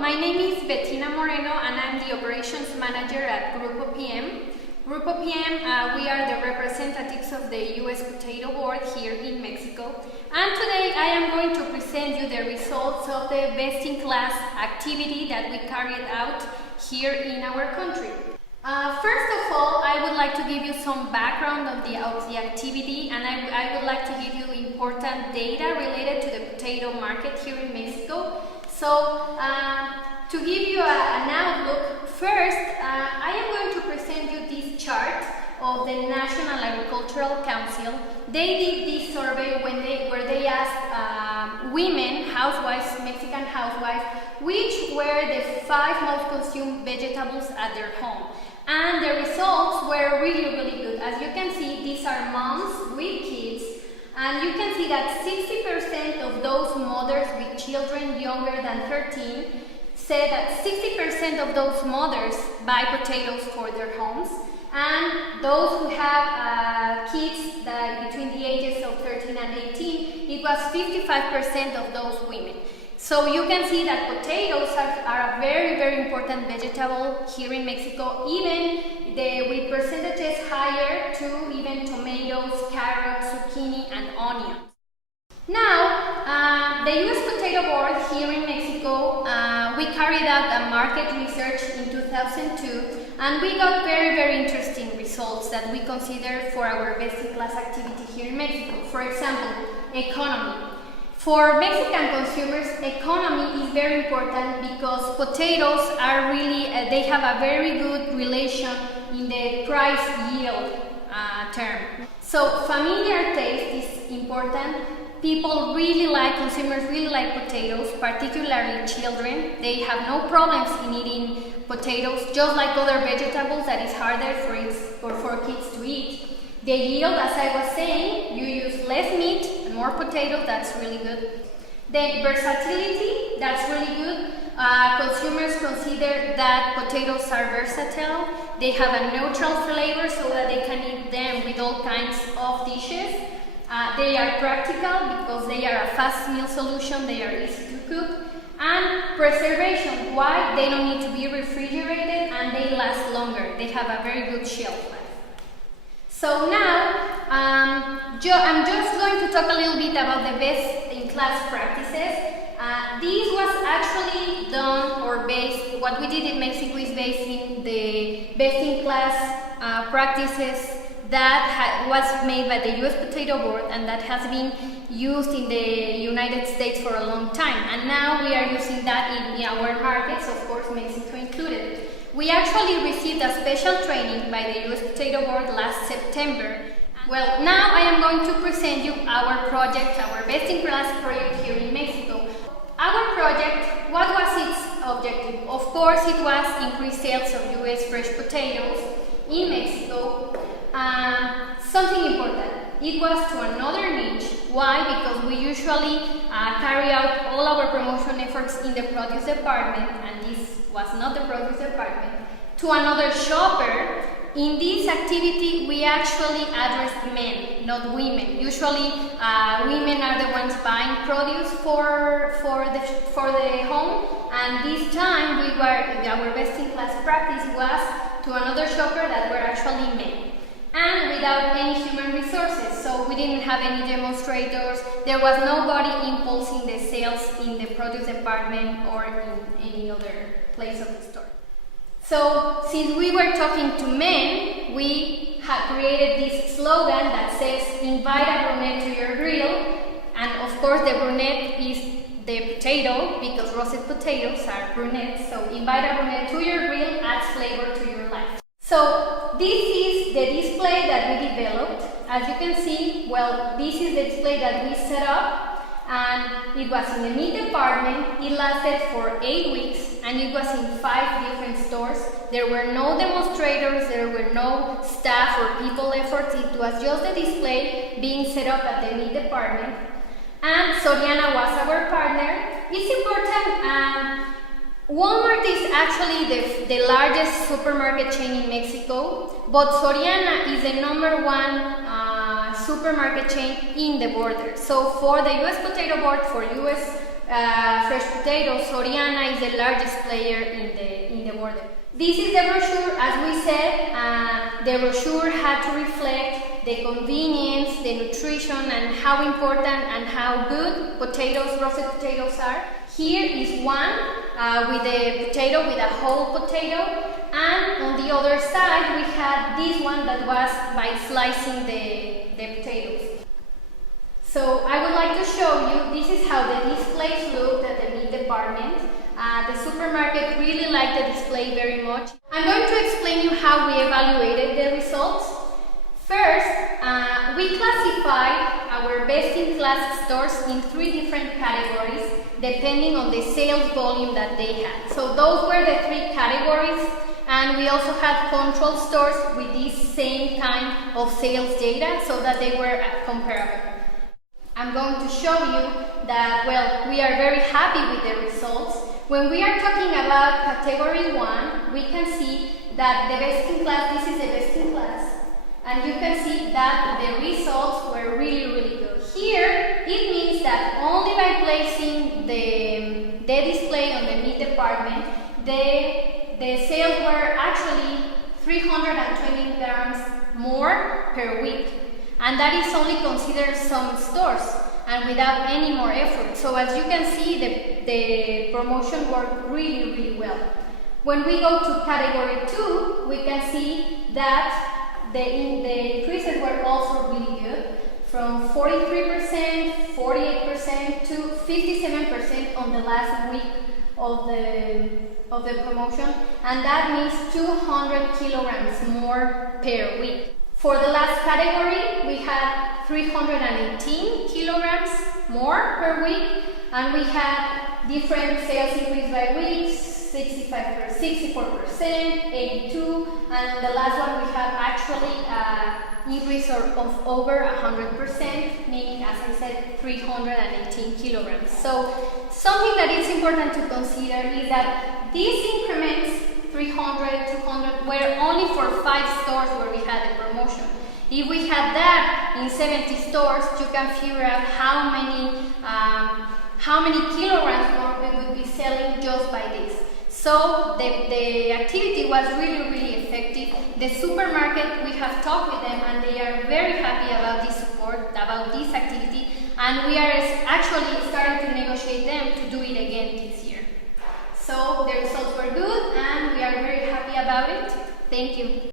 my name is Bettina Moreno and I'm the Operations Manager at Grupo PM. Grupo PM, we are the representatives of the U.S. Potato Board here in Mexico. And today I am going to present you the results of the best-in-class activity that we carried out here in our country. First of all, I would like to give you some background of the activity, and I would like to give you important data related to the potato market here in Mexico. So, to give you an outlook, first, I am going to present you this chart of the National Agricultural Council. They did this survey where they asked women, housewives, Mexican housewives, which were the 5 most consumed vegetables at their home. And the results were really good. As you can see, these are moms with kids, and you can see that 60% of those mothers with children younger than 13 said that 60% of those mothers buy potatoes for their homes, and those who have kids that between the ages of 13 and 18, it was 55% of those women. So you can see that potatoes are a very important vegetable here in Mexico, even with percentages higher to even tomatoes, carrots, zucchini and onions. Now, the U.S. Potato Board here in Mexico, we carried out a market research in 2002, and we got very interesting results that we consider for our best-in-class activity here in Mexico. For example, economy. For Mexican consumers, economy is very important because potatoes are really, they have a very good relation in the price-yield term. So familiar taste is important. People consumers really like potatoes, particularly children. They have no problems in eating potatoes, just like other vegetables that is harder for kids to eat. The yield, as I was saying, you use less meat and more potatoes, that's really good. Then versatility, that's really good. Consumers consider that potatoes are versatile. They have a neutral flavor so that they can eat them with all kinds of dishes. They are practical because they are a fast meal solution, they are easy to cook. And preservation, why? They don't need to be refrigerated and they last longer. They have a very good shelf life. So now, I'm just going to talk a little bit about the best-in-class practices. This was actually done what we did in Mexico is based in the best-in-class practices that was made by the U.S. Potato Board and that has been used in the United States for a long time. And now we are using that in our markets, of course, Mexico included. We actually received a special training by the U.S. Potato Board last September. Well, now I am going to present you our project, our best-in-class project here in Mexico. Our project, what was its objective? Of course, it was increase sales of U.S. fresh potatoes in Mexico. Something important, it was to another niche. Why? Because we usually carry out all our promotion efforts in the produce department, and this was not the produce department, to another shopper. In this activity, we actually addressed men, not women. Usually, women are the ones buying produce for the home, and this time our best-in-class practice was to another shopper that were actually men. And without any human resources, so we didn't have any demonstrators, there was nobody impulsing the sales in the produce department or in any other place of the store. So, since we were talking to men, we had created this slogan that says, invite a brunette to your grill, and of course the brunette is the potato, because roasted potatoes are brunettes, so invite a brunette to your grill adds flavor to your life. So this is the display that we developed. As you can see, well, this is the display that we set up, and it was in the meat department. It lasted for 8 weeks, and it was in 5 different stores. There were no demonstrators, there were no staff or people efforts. It was just the display being set up at the meat department. And Soriana was our partner. It's important. Walmart is actually the largest supermarket chain in Mexico, but Soriana is the #1 supermarket chain in the border. So for the U.S. Potato Board, for U.S. fresh potatoes, Soriana is the largest player in the border. This is the brochure. As we said, the brochure had to reflect the convenience, the nutrition, and how important and how good potatoes, roasted potatoes are. Here is one with a potato, with a whole potato, and on the other side we had this one that was by slicing the potatoes. So I would like to show you, this is how the displays looked at the meat department. The supermarket really liked the display very much. I'm going to explain you how we evaluated the results. First, we classified our best-in-class stores in 3 different categories depending on the sales volume that they had. So those were the 3 categories, and we also had control stores with this same kind of sales data so that they were comparable. I'm going to show you that, well, we are very happy with the results. When we are talking about category 1, we can see that the best in class, this is the best in class, and you can see that the results were really, really good. Here, it means that only by placing the display on the meat department, the sales were actually 320 grams more per week. And that is only considered some stores and without any more effort. So as you can see, the promotion worked really, really well. When we go to category 2, we can see that the increases were also really good, from 43%, 48% to 57% on the last week of the promotion, and that means 200 kilograms more per week. For the last category, we had 318 kilograms more per week, and we had different sales increase by weeks, 64%, 82, and the last one we had actually increase of over 100%, meaning, as I said, 318 kilograms. So something that is important to consider is that these increments 300, 200 were only for 5 stores where we had a promotion. If we had that in 70 stores, you can figure out how many kilograms more we would be selling just by this. So the activity was really, really effective. The supermarket, we have talked with them and they are very happy about this support, about this activity, and we are actually starting to negotiate them to do it again this year. So the results were good and we are very happy about it. Thank you.